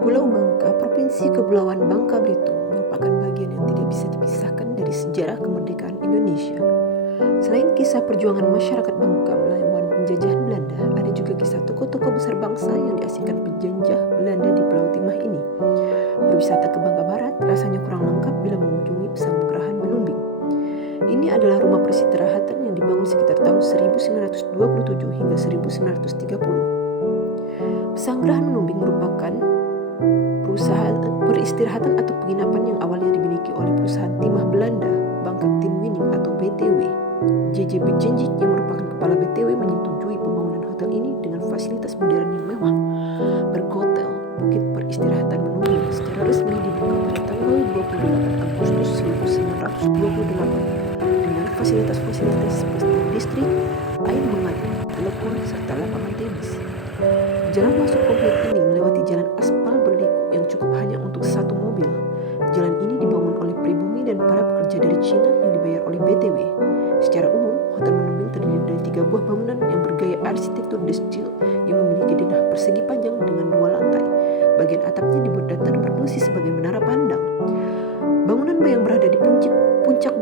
Pulau Bangka, Provinsi Kepulauan Bangka Belitung, merupakan bagian yang tidak bisa dipisahkan dari sejarah kemerdekaan Indonesia. Selain kisah perjuangan masyarakat Bangka melawan penjajahan Belanda, ada juga kisah tokoh-tokoh besar bangsa yang diasingkan penjajah Belanda di Pulau Timah ini. Berwisata ke Bangka Barat rasanya kurang lengkap bila mengunjungi Pesanggerahan Menumbing. Ini adalah rumah peristirahatan yang dibangun sekitar tahun 1927 hingga 1930. Pesanggerahan Menumbing merupakan perusahaan peristirahatan atau penginapan yang awalnya dimiliki oleh perusahaan timah Belanda, Bangka Tin Wining atau BTW. JJ Bejenjik yang merupakan kepala BTW menyetujui pembangunan hotel ini dengan fasilitas modern yang mewah. Berhotel Bukit Peristirahatan Menumbing secara resmi dibuka pada tanggal 28 Agustus 1928 dengan fasilitas-fasilitas seperti listrik, air mengalir, telepon, serta lapangan tenis. Jalan masuk komplek ini melewati jalan aspal berliku yang cukup hanya untuk satu mobil. Jalan ini dibangun oleh pribumi dan para pekerja dari Cina yang dibayar oleh BTW. Secara umum, Hotel Menumbing terdiri dari 3 buah bangunan yang bergaya arsitektur destil yang memiliki denah persegi panjang dengan 2 lantai. Bagian atapnya dibuat datar berfungsi sebagai menara pandang. Bangunan yang berada di puncak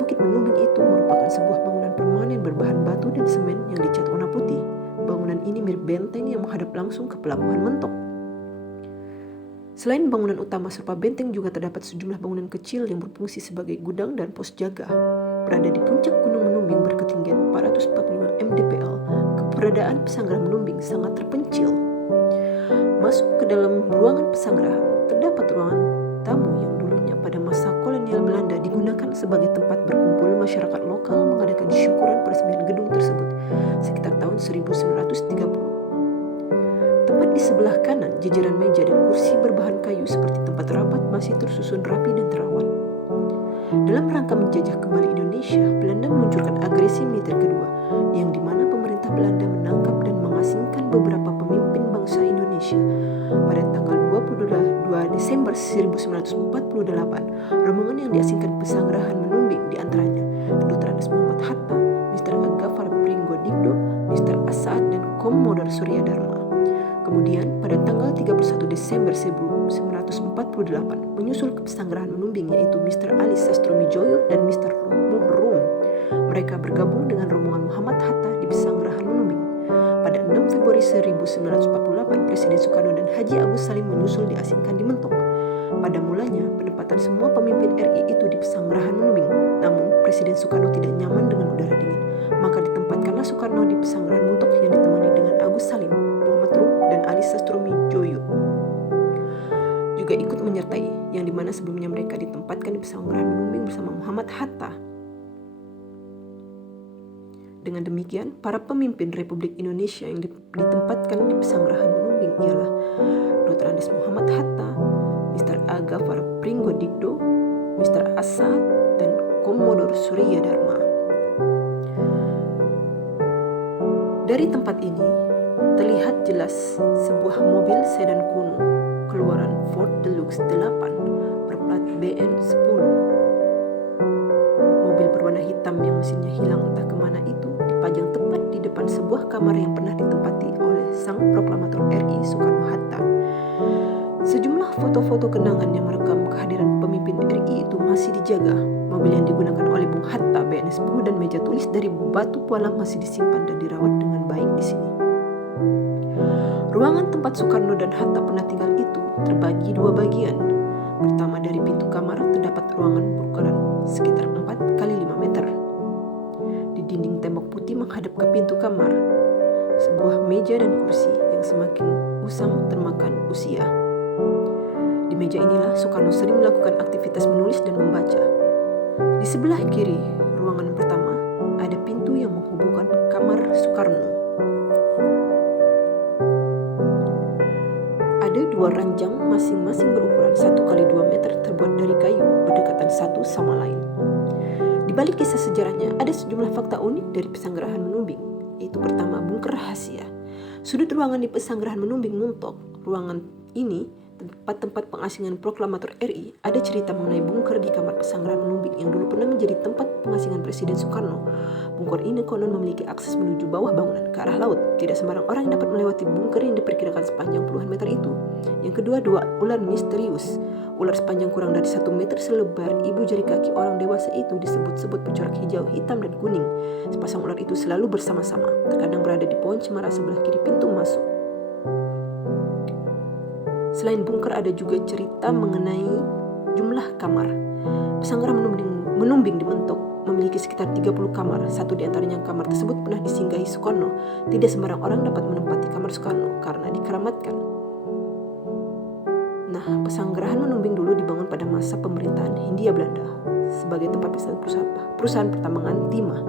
Bukit Menumbing itu merupakan sebuah bangunan permanen berbahan batu dan semen yang dicat warna putih. Bangunan ini mirip benteng yang menghadap langsung ke Pelabuhan Mentok. Selain bangunan utama serupa benteng, juga terdapat sejumlah bangunan kecil yang berfungsi sebagai gudang dan pos jaga. Berada di puncak Gunung Menumbing berketinggian 445 mdpl, keberadaan Pesanggerahan Menumbing sangat terpencil. Masuk ke dalam ruangan pesanggerahan, terdapat ruangan tamu yang dulunya pada masa kolonial Belanda digunakan sebagai tempat berkumpul masyarakat lokal mengadakan syukuran peresmian gedung tersebut sekitar tahun 1930. Tepat di sebelah kanan, jajaran meja dan kursi berbahan kayu seperti tempat rapat masih tersusun rapi dan terawat. Dalam rangka menjajah kembali Indonesia, Belanda meluncurkan agresi militer kedua, yang dimana pemerintah Belanda menangkap dan mengasingkan beberapa pemimpin bangsa Indonesia. Pada tanggal 22 Desember 1948, rombongan yang diasingkan Pesanggerahan Menumbing diantaranya Dr. Andes Muhammad Hatta, Mr. Agafar Pringgodikdo, Mr. Asad, dan Commodore Surya Dharma. Kemudian pada tanggal 31 Desember 1948 menyusul ke Pesanggerahan Menumbing yaitu Mr. Ali Sastromijoyo dan Mr. Muhrum. Mereka bergabung dengan rombongan Muhammad Hatta di Pesanggerahan Menumbing. Pada 6 Februari 1948 Presiden Soekarno dan Haji Agus Salim menyusul diasingkan di Mentok. Pada mulanya penempatan semua pemimpin RI itu di Pesanggerahan Menumbing. Namun Presiden Soekarno tidak nyaman dengan udara dingin. Maka ditempatkanlah Soekarno di Pesanggerahan Mentok yang ditemani dengan Agus Salim, Muhammad Rum, dan Ali Sastromijoyo juga ikut menyertai, yang dimana sebelumnya mereka ditempatkan di Pesanggerahan Menumbing bersama Muhammad Hatta. Dengan demikian, para pemimpin Republik Indonesia yang ditempatkan di Pesanggerahan Menumbing ialah Dr. Andes Muhammad Hatta, Mr. Agafar Pringgodikdo, Mr. Asad, dan Commodore Surya Dharma. Dari tempat ini, terlihat jelas sebuah mobil sedan kuno keluaran Ford Deluxe 8 berplat BN10. Mobil berwarna hitam yang mesinnya hilang entah kemana itu dipajang tepat di depan sebuah kamar yang pernah ditempati oleh sang proklamator RI Soekarno-Hatta. Sejumlah foto-foto kenangan yang merekam kehadiran pemimpin RI itu masih dijaga. Mobil yang digunakan oleh Bung Hatta BN10 dan meja tulis dari batu pualam masih disimpan dan dirawat dengan baik di sini. Ruangan tempat Soekarno dan Hatta pernah tinggal itu terbagi 2 bagian. Pertama, dari pintu kamar terdapat ruangan berukuran sekitar 4 x 5 meter. Di dinding tembok putih menghadap ke pintu kamar, sebuah meja dan kursi yang semakin usang termakan usia. Di meja inilah Soekarno sering melakukan aktivitas menulis dan membaca. Di sebelah kiri ruangan pertama ada pintu yang menghubungkan kamar Soekarno. Ada 2 ranjang masing-masing berukuran 1 x 2 meter terbuat dari kayu berdekatan satu sama lain. Di balik kisah sejarahnya ada sejumlah fakta unik dari Pesanggerahan Menumbing, yaitu pertama, bunker rahasia. Sudut ruangan di Pesanggerahan Menumbing Mentok. Ruangan ini tempat-tempat pengasingan proklamator RI, ada cerita mengenai bunker di kamar Pesanggerahan Menumbing yang dulu pernah menjadi tempat pengasingan Presiden Soekarno. Bunker ini konon memiliki akses menuju bawah bangunan ke arah laut. Tidak sembarang orang yang dapat melewati bunker yang diperkirakan sepanjang puluhan meter itu. Yang kedua, dua ular misterius. Ular sepanjang kurang dari 1 meter selebar ibu jari kaki orang dewasa itu disebut-sebut bercorak hijau, hitam, dan kuning. Sepasang ular itu selalu bersama-sama, terkadang berada di pohon cemara sebelah kiri pintu masuk. Selain bunker, ada juga cerita mengenai jumlah kamar. Pesanggerahan Menumbing dibentuk memiliki sekitar 30 kamar. Satu di antaranya kamar tersebut pernah disinggahi Soekarno. Tidak sembarang orang dapat menempati kamar Soekarno karena dikeramatkan. Nah, Pesanggerahan Menumbing dulu dibangun pada masa pemerintahan Hindia Belanda sebagai tempat perusahaan pertambangan timah.